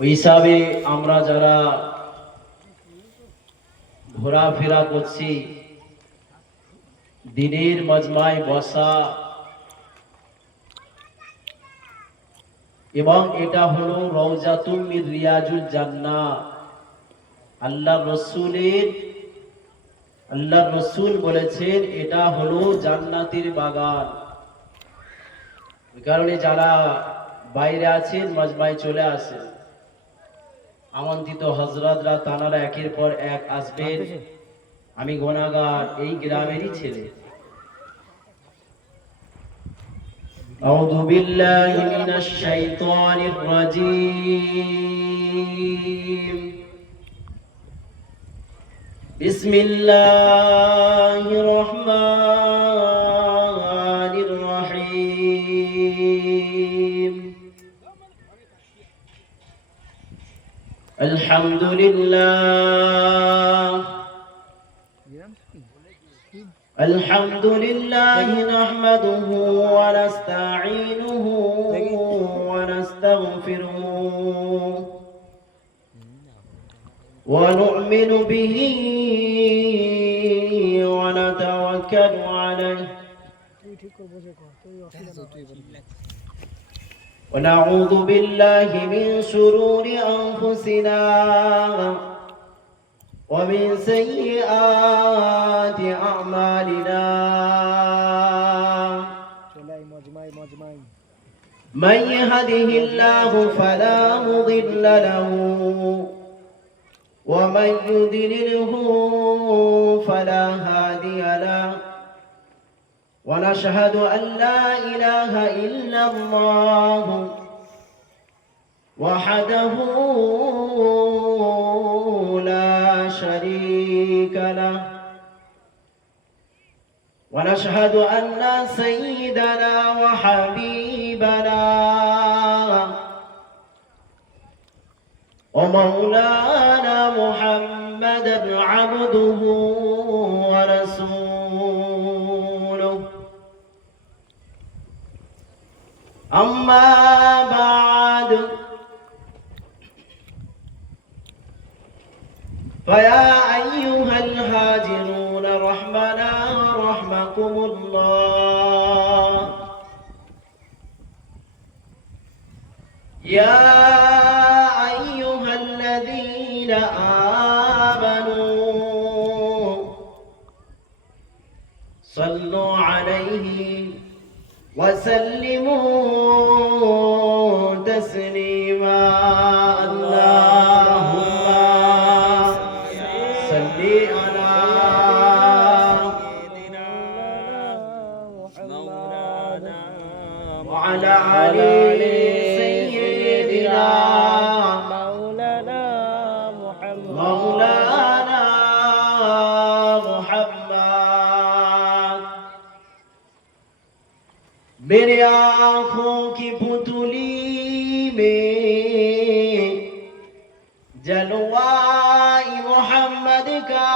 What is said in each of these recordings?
ওই হিসাবে আমরা যারা ঘোরাফেরা করছি, দিনের মজমায় বসা, এবং এটা হলো রওজাতুম মির রিয়াজুল জান্নাহ। আল্লাহর রসূল বলেছেন এটা হলো জান্নাতের বাগান। ওই কারণে যারা বাইরে আছেন মজমায় চলে আসেন। আমন্ত্রিত হযরতরা তানারা একের পর এক আসবেন। আমি গুনাহগার, এই গ্রামেরই ছেলে। আউযু বিল্লাহি মিনাশ শাইতানির রাজীম। বিসমিল্লাহির রহমানির রহিম। আলহামদুলিল্লাহ নাহমাদুহু ওয়া নাস্তাঈনুহু ওয়া নাস্তাগফিরুহু ওয়া নু'মিনু বিহি ওয়া নাতাওয়াক্কালু আলাইহি ওয়া নাউযু বিল্লাহি মিন শুরুরি আনফুসিনা ومن سيئات أعمالنا من يهده الله فلا مضل له ومن يضلله فلا هادي له ونشهد أن لا إله إلا الله وحده لا شريك له ونشهد أن سيدنا وحبيبنا ومولانا محمدا عبده ورسوله. أما بعد فيا أيها الهاجرون رحمنا ورحمكم الله. يا أيها الذين آمنوا صلوا عليه وسلموا تسليما. اللهم صل على وعلى آل سيدنا مولانا محمد. मेरे आँखों की पुतली में जलवाए मोहम्मद का,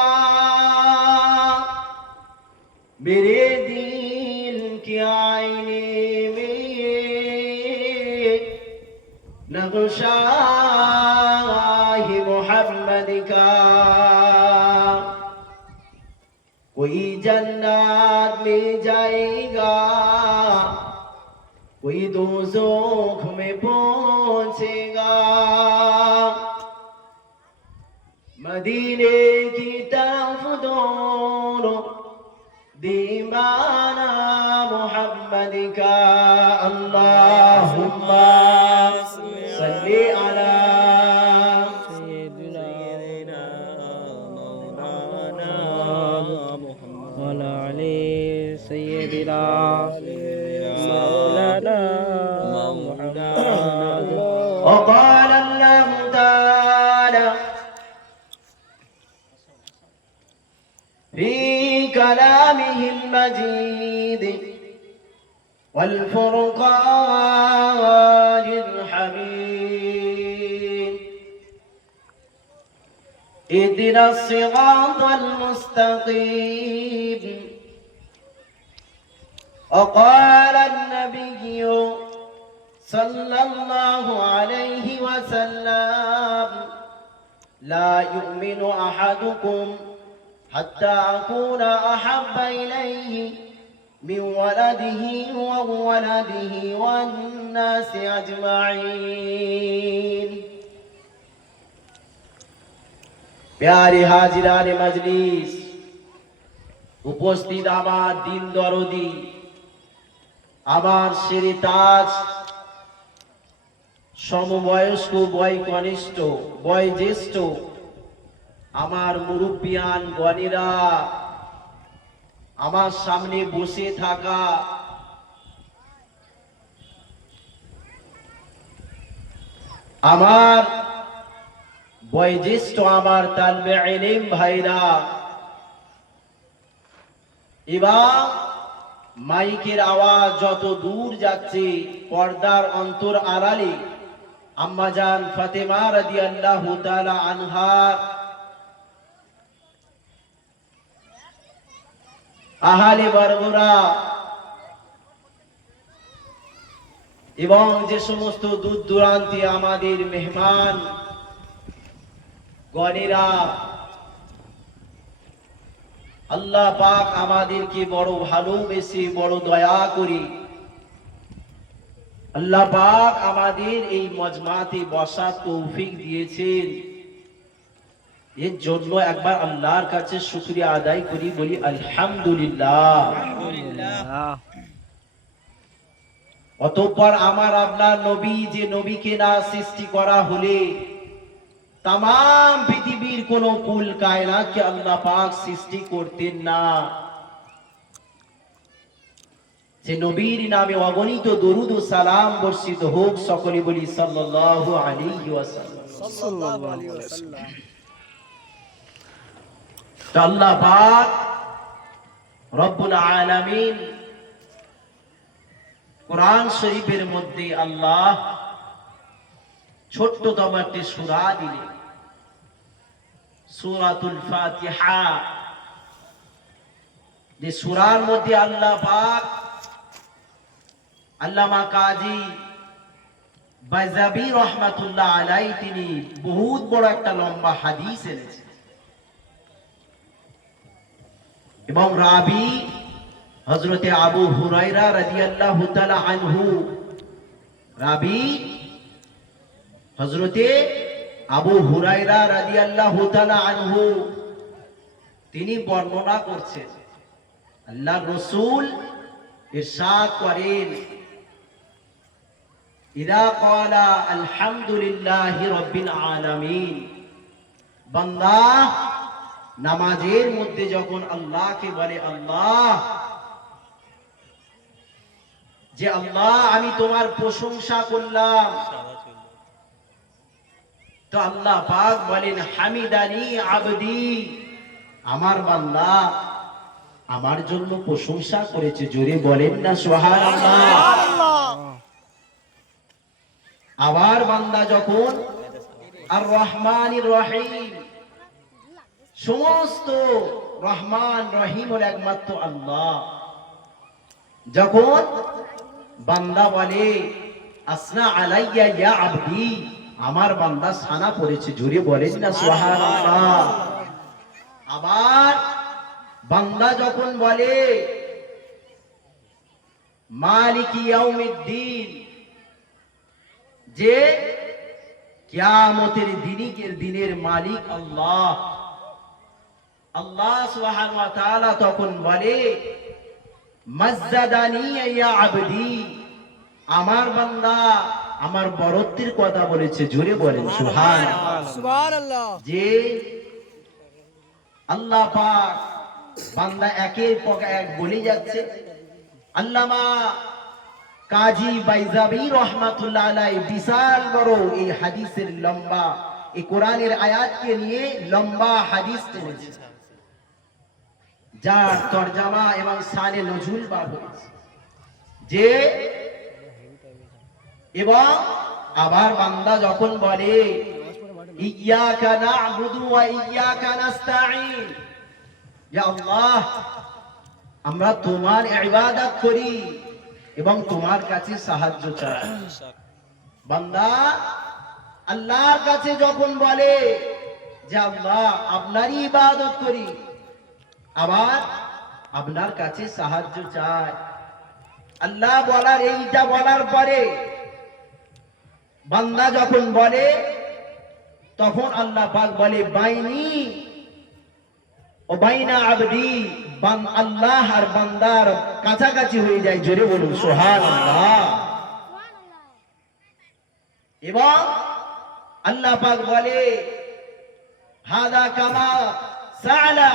मेरे दिल के आईने में नक्शा है मोहम्मद का. कोई जन्नत में जाएगा, कोई दोज़ख में पहुंचेगा. मदीने की तरफ दोनों दीवाना मोहम्मद का. अल्लाहुम्मा सल्ली अला सय्यिदिना मौलाना मुहम्मद व अली सय्यिदिना मौलाना मुहम्मद. وقال الله تعالى في كلامه المجيد والفرقان الحميد: اهدنا الصراط المستقيم. وقال النبي সাল্লাল্লাহু আলাইহি ওয়াসাল্লাম লা ইউমিনু আহাদুকুম হাত্তা আকুনা আহাব্বা ইলাইহি মিন ওয়ালাদিহি ওয়া ওয়ালাদিহি ওয়ান নাসি আজমাইন। প্যারে হাজিরানে মজলিস, উপস্থিত আমার দিন দরদি, আমার শিরে তাজ, সমবয়স্ক, বয় কনিষ্ঠ, বয় জ্যেষ্ঠ, আমার মুরব্বিয়ান গণেরা, আমার সামনে বসে থাকা আমার বয়োজ্যেষ্ঠ, আমার তালবে ইলম ভাইরা, এবং মাইকের আওয়াজ যত দূর যাচ্ছে, পর্দার অন্তর আড়ালে আম্মাজান ফাতেমা রাদিয়াল্লাহু তাআলা আনহার আহালে বর্গরা এবং যে সমস্ত দূর দূরান্তে আমাদের মেহমান গণেরা, আল্লাহ পাক আমাদেরকে বড় ভালোবেসে, বড় দয়া করে আল্লাহ পাক আমাদের এই মজমাতে বসার তৌফিক দিয়েছেন। এর জন্য একবার আল্লাহর কাছে শুকরিয়া আদায় করি, বলি আলহামদুলিল্লাহ। অতঃপর আমার আপনার নবী, যে নবীকে না সৃষ্টি করা হলে তাম পৃথিবীর কোন কুল কায়নাতকে আল্লাহ পাক সৃষ্টি করতেন না, যে নবীর নামে অগণিত দরুদ ও সালাম বর্ষিত হোক, সকলে বলি সাল্লাল্লাহু আলাইহি ওয়াসাল্লাম। আল্লাহ পাক রব্বুল আলামিন কোরআন শরীফের মধ্যে আল্লাহ ছোট্টতম একটি সূরা দিলেন, সূরাতুল ফাতিহা। যে সূরার মধ্যে আল্লাহ পাক আল্লামা কাজী বাইজাবি রহমাতুল্লাহ আলাইহি তিনি বহুত বড় একটা লম্বা হাদিস এনেছেন, এবং রাবি হযরতে আবু হুরায়রা রাদিয়াল্লাহু তাআলা আনহু, রাবি হযরতে আবু হুরায়রা রাদিয়াল্লাহু তাআলা আনহু তিনি বর্ণনা করছেন, আল্লাহর রাসূল ইরশাদ করেন, ইদা ক্বালা আলহামদুলিল্লাহি রাব্বিল আলামিন, বান্দা নামাজের মধ্যে যখন আল্লাহকে বলে, আল্লাহ, যে আল্লাহ আমি তোমার প্রশংসা করলাম, তো আল্লাহ পাক বলেন, হামিদানি আবদি, আমার বান্দা আমার জন্য প্রশংসা করেছে। জোরে বলেন না সুবহানাল্লাহ। আবার বান্দা যখন আর রহমানির রহিম, সমস্ত রহমান রহিম হল একমাত্র আল্লাহ, যখন বান্দা বলে আসনা আলাইয়া ইয়া আবদি, আমার বান্দা সানা পড়েছে। জোরে বলেন না সুবহানাল্লাহ। আবার বান্দা যখন বলে মালিকি ইয়াউমিদ্দিন, যে কিয়ামতের দিনের মালিক আল্লাহ, আল্লাহ সুবহানাহু ওয়া তাআলা তখন বলে মাজ্জাদানি ইয়া আবদি, আমার বান্দা আমার বরত্বের কথা বলেছে। জোরে বলেন সুবহানাল্লাহ। যে আল্লাহ পাক বান্দা একের পর এক বলে যাচ্ছে। আল্লামা কাজী বাইজাবি রহমাতুল্লাহ আলাইহি বিশাল বড় এই হাদিসের লম্বা, এই কোরআনের আয়াতকে নিয়ে লম্বা হাদিস এনেছে, যার তরজমা এবং শানে নজুল বার হয়েছে। যে এবং আবার বান্দা যখন বলে ইয়্যাকা না'বুদু ওয়া ইয়্যাকা নাস্তাঈন, ইয়া আল্লাহ আমরা তোমার ইবাদত করি এবং তোমার কাছে সাহায্য চায়। বান্দা আল্লাহর কাছে যখন বলে যে আল্লাহ আপনারই ইবাদত করি, আবার আপনার কাছে সাহায্য চায়, আল্লাহ বলার এইটা বলার পরে বান্দা যখন বলে, তখন আল্লাহ পাক বলে বাইনি ও বাইনা আবদি, আল্লাহ আর বান্দার কাছাকাছি হয়ে যায়। জোরে বলুন সুবহানাল্লাহ। এবং আল্লাহ পাক বলে হাদা কামা সালা,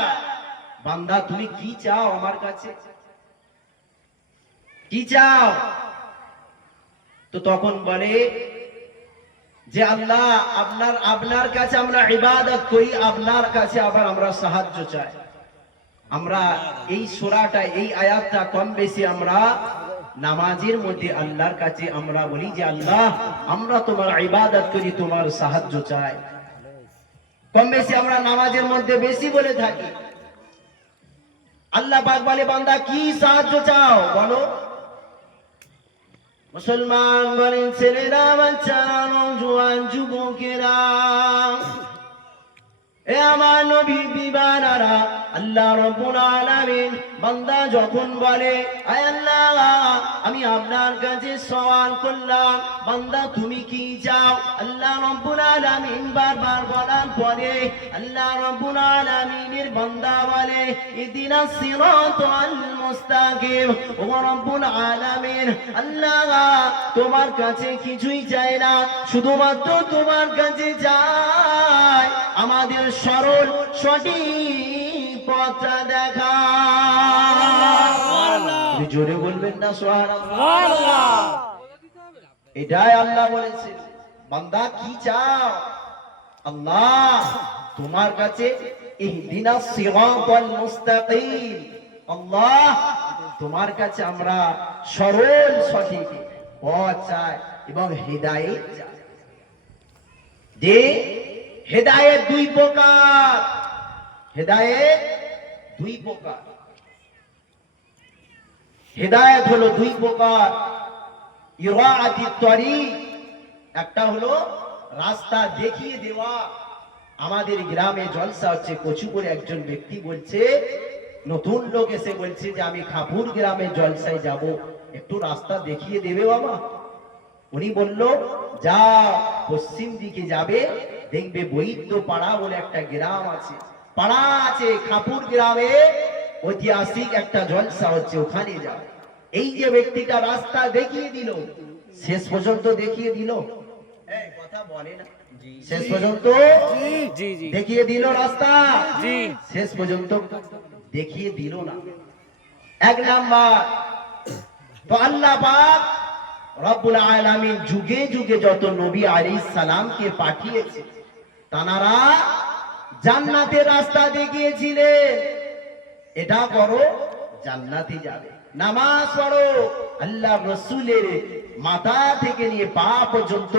বান্দা তুমি কি চাও আমার কাছে, কি চাও? তো তখন বলে যে আল্লাহ আপনার কাছে আমরা ইবাদত করি, আপনার কাছে আবার আমরা সাহায্য চাই। আমরা এই সূরাটা, এই আয়াতটা কম বেশি আমরা নামাজের মধ্যে আল্লাহর কাছে আমরা বলি যে আল্লাহ আমরা তোমার ইবাদত করি, তোমার সাহায্য চাই। কম বেশি আমরা নামাজের মধ্যে বেশি বলে থাকি। আল্লাহ পাক বলে বান্দা কি সাহায্য চাও বলো। মুসলমান বলেন ছেলেরা, বাচ্চারা, নওজোয়ান, যুবকেরা, এ আমার নবীর বিবানারা, আল্লাহ রাব্বুল আলামিন বান্দা যখন বলে আয় আল্লাহ আমি আপনার কাছে সওয়াল করলাম, বান্দা তুমি কি চাও? আল্লাহ রাব্বুল আলামিন বারবার বলার পরে আল্লাহ রাব্বুল আলামিনের বান্দা বলে ইহদিনাস সিরাতাল মুস্তাকিম। ও রাব্বুল আলামিন আল্লাহ তোমার কাছে কিছুই চাই না, শুধুমাত্র তোমার কাছে চাই আমাদের সরল সঠিক পথটা দেখা। জোরে বলবেন না সুবহানাল্লাহ। এটাই আল্লাহ বলেছেন বান্দা কি চাও? আল্লাহ তোমার কাছে ইহদিনাস সিরাতাল মুস্তাকিম, আল্লাহ তোমার কাছে আমরা সরল সঠিক পথ চাই এবং হিদায়াত চাই। যে হেদায়েত দুই প্রকার, হেদায়েত দুই প্রকার, হেদায়েত হলো দুই প্রকার। ইরাআতিত তরিক, একটা হলো রাস্তা দেখিয়ে দেওয়া। আমাদের গ্রামে জলসা হচ্ছে, কচুপুরে একজন ব্যক্তি বলছে, নতুন লোক এসে বলছে যে আমি খাপুর গ্রামে জলসায় যাব, একটু রাস্তা দেখিয়ে দেবে বাবা। উনি বলল যাও পশ্চিম দিকে যাবে, দেখবে বৈদ্য পাড়া বলে একটা গ্রাম আছে, পাড়া আছে খাপুর গ্রামে, ঐতিহাসিক একটা জলসা হচ্ছে, ওখানে যাও। এই যে ব্যক্তিটা রাস্তা দেখিয়ে দিল, শেষ পর্যন্ত দেখিয়ে দিল, কথা বলে না, শেষ পর্যন্ত দেখিয়ে দিল রাস্তা, শেষ পর্যন্ত দেখিয়ে দিল না। এক নাম্বার তো আল্লাহ পাক রব্বুল আলামিন যুগে যুগে যত নবী আলাইহিস সালামকে পাঠিয়েছে, তানারা জান্নাতের রাস্তা দেখিয়েছিলেন। এটা করো জান্নাতে যাবে, নামাজ পড়ো, আল্লাহ রাসূলের মাথা থেকে নিয়ে পা পর্যন্ত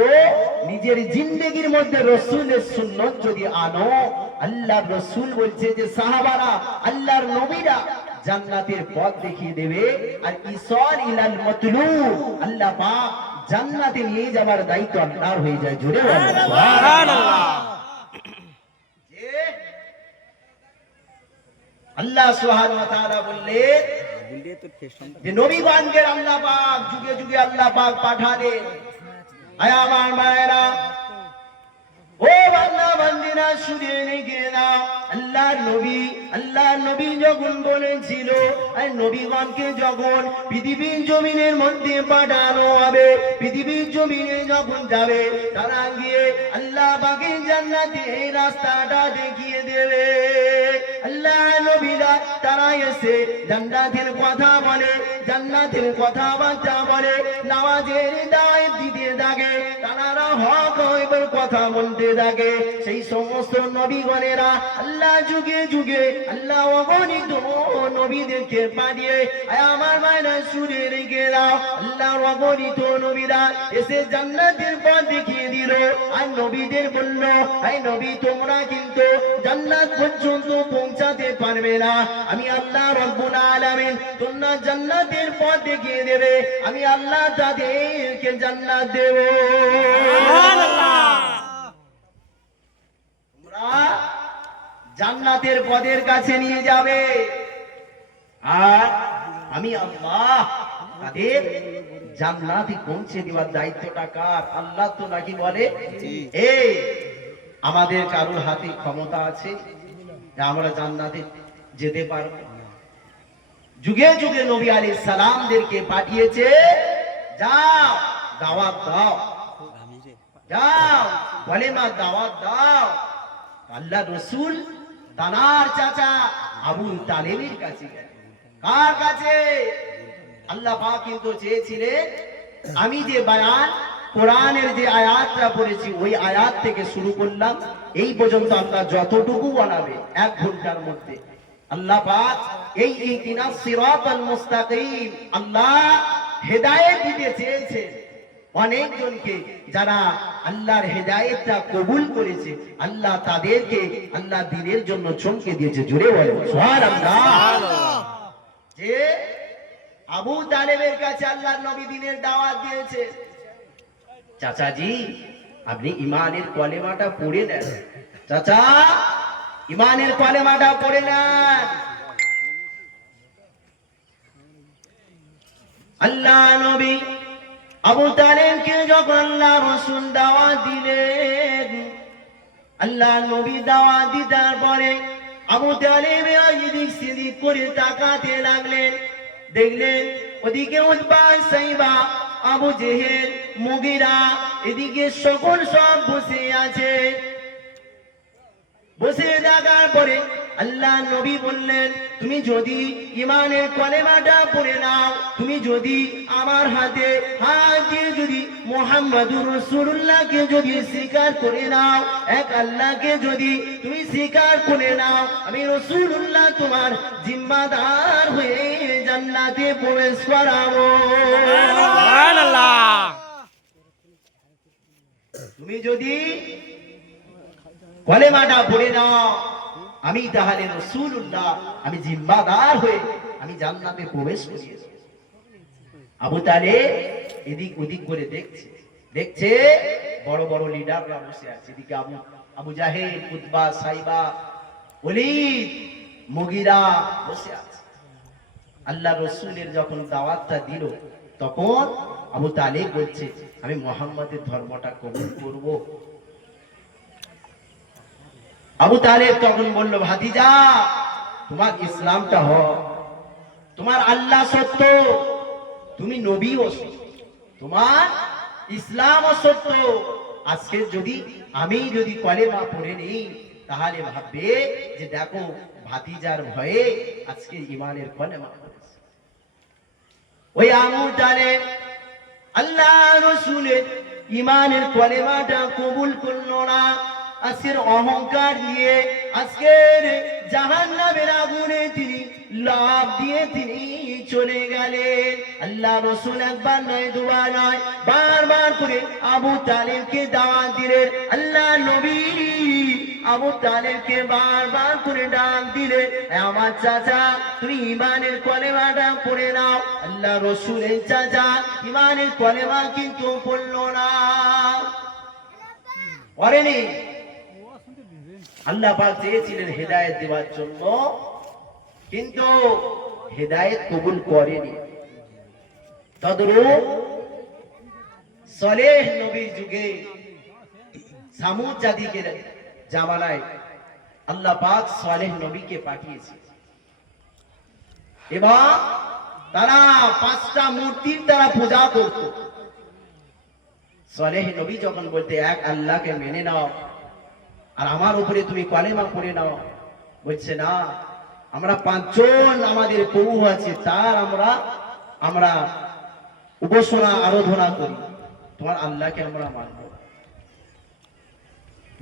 নিজের জিন্দেগির মধ্যে রাসূলের সুন্নাত যদি আনো, আল্লাহ রাসূল বলছে যে সাহাবারা, আল্লাহর নবীরা জান্নাতের পথ দেখিয়ে দেবে। আর ইসাল ইলাল মাতলুব, আল্লাহ পাক জান্নাতে নিয়ে যাবার দায়িত্ব আল্লাহর হয়ে যায়। জোরে বলেন সুবহানাল্লাহ। আল্লাহ সুবহানাহু ওয়া তাআলা বললেন যে নবীগণকে আল্লাহ পাক যুগে যুগে আল্লাহ পাক পাঠালেন। আয় আমার মায়েরা, ও বান্দা বান্দিরা শুনে নিয়ে নাও, আল্লাহর নবী যখন বলেছিল আর নবীগণকে যখন পৃথিবীর জমিনের মধ্যে পাঠানো হবে, পৃথিবীর জমিনে যখন যাবে, তারা গিয়ে আল্লাহ পাকের জান্নাতে এই রাস্তাটা দেখিয়ে দেবে। আল্লাহ নবীরা তারা এসে জান্নাতের কথা বলে, জান্নাতের কথাবার্তা বলে, নামাজের দাওয়াত দিতে থাকে, তারা হক কথা কথা বলতে থাকে সেই সমস্ত নবীগণেরা আল্লাহ যুগে যুগে আল্লাহ অগণিত নবীদেরকে পাঠিয়ে আমার মায়েরা শুনে রেখে দাও আল্লাহর অগণিত নবীরা এসে জান্নাতের পথ দেখিয়ে দিল আর নবীদের বলল এই নবী তোমরা কিন্তু জান্নাত পর্যন্ত পৌঁছাতে পারবে না আমি আল্লাহ রব্বুল আলামিন তোমরা জান্নাতের পথ দেখিয়ে দেবে আমি আল্লাহ তাদেরকে জান্নাত দেব সুবহানাল্লাহ তোমরা জান্নাতের পদের কাছে নিয়ে যাবে আর আমি আল্লাহ তাদের জান্নাতে পৌঁছে দেওয়ার দায়িত্বটা কার আল্লাহ তো নাকি বলে এই আমাদের কারোর হাতে ক্ষমতা আছে আমরা জান্নাতে যেতে পারবো যুগে যুগে নবী আলাইহিস সালামদেরকে পাঠিয়েছে যাও দাওয়াত দাও যাও কলেমা দাওয়াত দাও আল্লাহ রাসূল তানার চাচা আবু তালেবের কাছে গেলেন কার কাছে আল্লাহ পাক কিন্তু চেয়েছিলেন আমি যে বয়ান কোরআনের যে আয়াতটা পড়েছি ওই আয়াত থেকে শুরু করলাম এই পর্যন্ত আল্লাহ যতটুকু বানাবে 1 ঘন্টার মধ্যে আল্লাহ পাক এই ইহদিনাস সিরাতাল মুস্তাকিম আল্লাহ হেদায়েত দিতে চেয়েছেন অনেকজনকে যারা আল্লাহর হেদায়েতটা কবুল করেছে আল্লাহ তাদেরকে আল্লাহ দ্বীনের জন্য চমকে দিয়েছে জোরে বলো সুবহানাল্লাহ যে আবু তালেবের কাছে আল্লাহর নবী দ্বীনের দাওয়াত দিয়েছে চাচাজি আপনি ঈমানের কলেমাটা পড়ে নেন চাচা ঈমানের কলেমাটা পড়ে নেন আল্লাহ নবী আবু তালেবকে যখন আল্লাহ রাসূল দাওয়াত দিলেন আল্লাহ নবী দাওয়াত দিতার পরে আবু তালেব এদিক সেদিক করে তাকাতে লাগলেন দেখলেন ওদিকে উতবা সাইবা আবু জেহেল মুগিরা এদিকে সকল সব বসে আছে বসে থাকার পরে আল্লাহ নবী বললেন তুমি যদি ঈমানের কলেমাটা পড়ে নাও তুমি যদি আমার হাতে হাত দিয়ে যদি মুহাম্মাদুর রাসূলুল্লাহকে যদি স্বীকার করে নাও এক আল্লাহকে যদি তুমি স্বীকার করে নাও আমি রাসূলুল্লাহ তোমার জিম্মাদার হয়ে জান্নাতে প্রবেশ করাবো সুবহানাল্লাহ তুমি যদি কলেমাটা পড়ে নাও আমি তাহলে রাসূলুল্লাহ আমি জিম্মাদার হয়ে আমি জান্নাতে প্রবেশ করিয়েছি আবু তালেব এদিক ওদিক করে দেখছে বড় বড় লিডাররা বসে আছে এদিকে আবু জাহেল উতবা সাইবা ওলীদ মুগিরা বসে আছে আল্লাহ রাসূলের যখন দাওয়াতটা দিল তখন আবু তালেব বলছে আমি মুহাম্মাদের ধর্মটা কবুল করব আবু তালেব তখন বলল ভাতিজা তোমার ইসলামটা হোক তোমার আল্লাহ সত্য তুমি নবীও সত্য তোমার ইসলামও সত্য আজকে যদি আমি যদি কলেমা পড়ে নেই তাহলে ভাববে যে দেখো ভাতিজার ভয়ে আজকে ঈমানের কলেমা পড়েছে ওই আবু তালেব আল্লাহ রাসূলের ঈমানের কলেমাটা কবুল করলো না আজকের অহংকার নিয়ে আজকের জাহান্নামের আগুনে তিনি লাফ দিয়ে তিনি চলে গেলেন আল্লাহ রাসূল একবার নয় দুবার নয় বারবার করে আবু তালেবকে দাওয়াত দিলেন আল্লাহ নবী আবু তালেবকে বারবার করে ডাক দিলেন আমার চাচা তুমি ঈমানের কলেমাটা পড়ে নাও আল্লাহ রাসূলের চাচা ঈমানের কলেমা কিন্তু পড়লো না পড়েনি আল্লাহ পাক চেয়েছিলেন হেদায়েত দেওয়ার জন্য কিন্তু হেদায়েত কবুল করেনি তদরূপ সালেহ নবীর যুগে সামুদ জাতিকে জামানায় আল্লাহ পাক সালেহ নবীকে পাঠিয়েছে এবং তারা 5টা মূর্তির তারা পূজা করত সালেহ নবী যখন বলতে এক আল্লাহকে মেনে নাও আর আমার উপরে তুমি কলেমা পড়ে নাও বলছে না আমরা 5 জন আমাদের প্রভু আছে তার আমরা উপাসনা আরাধনা করি তোমার আল্লাহকে আমরা মানব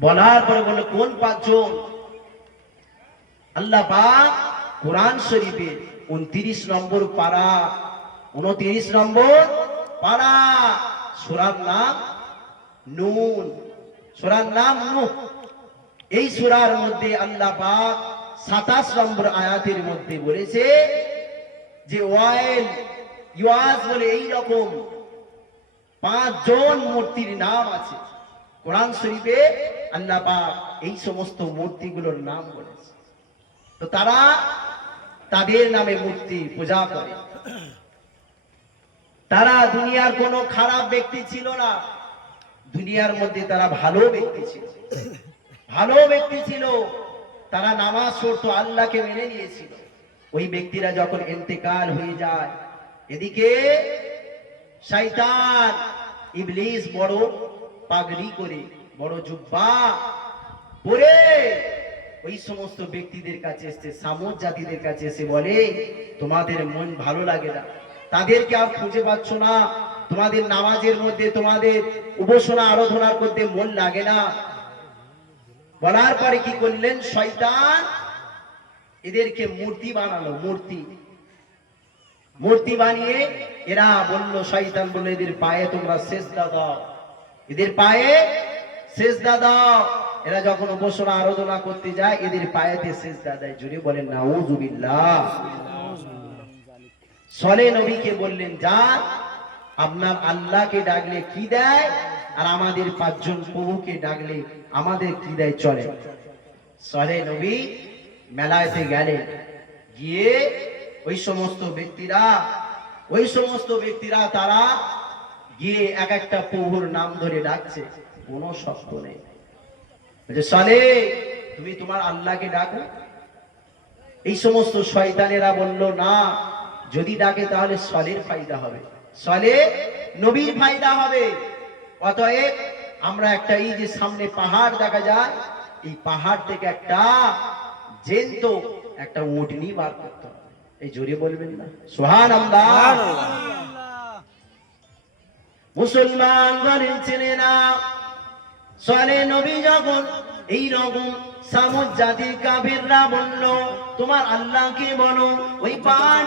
বলার পরে বলল কোন পাঁচজন? আল্লাহ পাক কোরআন শরীফে 29 নম্বর পারা, 29 নম্বর পারা, সূরার নাম নুন, সূরার নাম নূহ। এই সূরার মধ্যে আল্লাহ পাক 27 নম্বর আয়াতের মধ্যে বলেছে যে ওয়াইল ইয়াস বলে এই রকম 5 জন মূর্তির নাম আছে। কোরআন শরীফে আল্লাহ পাক এই সমস্ত মূর্তিগুলোর নাম বলেছে। তো তারা তাদের নামে মূর্তি পূজা করে। তারা দুনিয়ার কোনো খারাপ ব্যক্তি ছিল না, দুনিয়ার মধ্যে তারা ভালো ব্যক্তি ছিল, ভালো ব্যক্তি ছিল। তারা নামাজ পড়তো, আল্লাহকে মেনে নিয়েছিল। ওই ব্যক্তিরা যখন ইন্তেকাল হয়ে যায়, এদিকে শয়তান ইবলিস বড় পাগড়ি করে, বড় জুব্বা পরে ওই সমস্ত ব্যক্তিদের কাছে এসে, সামুদ জাতিদের কাছে এসে বলে তোমাদের মন ভালো লাগে না, তাদেরকে আর খুঁজে পাচ্ছ না, তোমাদের নামাজের মধ্যে তোমাদের উপাসনা আরাধনার মধ্যে মন লাগে না। বলার পরে কি করলেন শয়তান? এদেরকে মূর্তি বানালো, মূর্তি বানিয়ে এরা বলল, শয়তান বলল এদের পায়ে তোমরা সেজদা দাও, এদের পায়ে সেজদা দাও। এরা যখন উপাসনা আরাধনা করতে যায় এদের পায়েতে সেজদা দেয়। জুড়ে বলেন নাউযুবিল্লাহ। সলে নবীকে বললেন যান, আপনার আল্লাহকে ডাকলে কি দেয়, আর আমাদের 5 জন প্রভুকে ডাকলে আমাদের কি দেয় চলে। সলে নবী মেলাতে গেলেন, গিয়ে ওই সমস্ত ব্যক্তিরা তারা গিয়ে এক একটা প্রভুর নাম ধরে ডাকছে, কোনো শব্দ নেই। বলছে সলে তুমি তোমার আল্লাহকে ডাকো। এই সমস্ত শয়তানেরা বলল না, যদি ডাকে তাহলে সলের ফায়দা হবে, সলে নবীর ফায়দা হবে। অতএব আমরা একটা, এই যে সামনে পাহাড় দেখা যায়, এই পাহাড় থেকে একটা জ্যান্ত একটা উটনি বার করতে হবে। এই জোরে বলবেন না সুবহানাল্লাহ। মুসলমান বলেন চেনে না, সলে নবী যখন এই রকম সামুদ জাতির কাফিররা বলল তোমার আল্লাহকে বলো, ওই পাহাড়